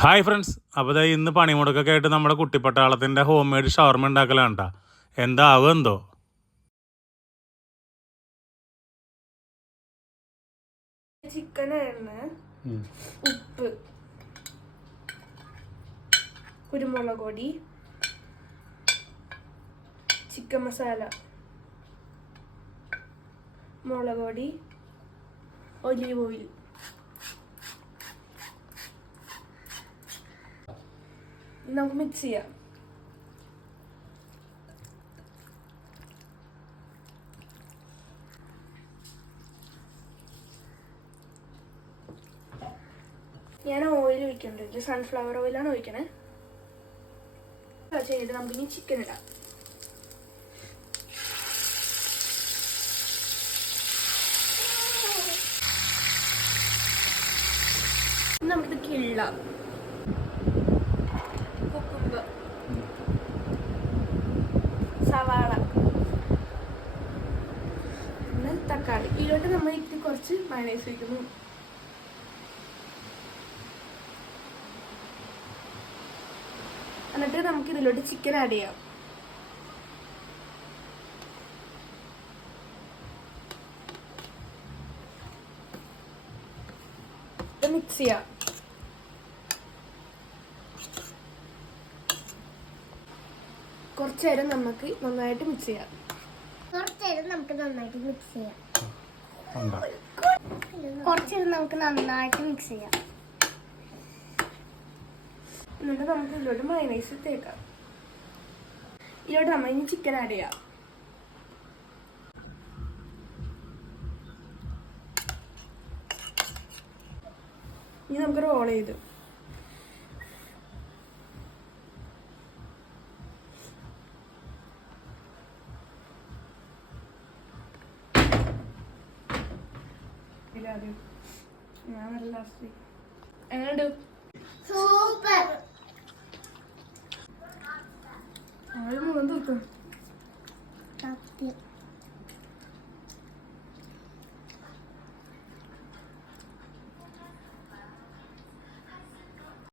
Hi friends, അപ്പോൾ ഇന്ന് പണിമുടക്കൊക്കെ ആയിട്ട് നമ്മുടെ കുട്ടിപ്പട്ടാളത്തിൻ്റെ ഹോം മെയ്ഡ് ഷവർമ ഉണ്ടാക്കലാണ് കേട്ടോ. എന്താവും എന്തോ. ചിക്കനാണ്, ഉപ്പ്, കുരുമുളക് പൊടി, ചിക്കൻ മസാല, മുളക് പൊടി, ഒലീവ് ഓയിൽ. നമുക്ക് മിക്സ് ചെയ്യാം. ഞാൻ ഓയിൽ ഒഴിക്കുന്നുണ്ട്, സൺഫ്ലവർ ഓയിലാണ് ഒഴിക്കണേ. ചെയ്തിട്ട് നമുക്കിനി ചിക്കൻ ഇടാം. നമുക്കിത് കിള്ളാം. സവാള, പിന്നെ തക്കാളി. ഇതിലോട്ട് നമ്മൾ ഇത്തിരി കുറച്ച് മയോണൈസ് ഒഴിക്കുന്നു. എന്നിട്ട് നമുക്ക് ഇതിലോട്ട് ചിക്കൻ ആഡ് ചെയ്യാം. മിക്സ് ചെയ്യാം. കുറച്ചു നേരം നമുക്ക് നന്നായിട്ട് മിക്സ് ചെയ്യാം. എന്നിട്ട് നമുക്ക് ഇതിലോട്ട് മയോണൈസ് തേക്കാം. ഇതിലോട്ട് നമ്മൾ ഇനി ചിക്കൻ ആഡ് ചെയ്യാം. ഇനി നമുക്ക് റോൾ ചെയ്ത് എങ്ങനെയുണ്ട്? സൂപ്പർ. ആരും മുഖം തൂക്കും.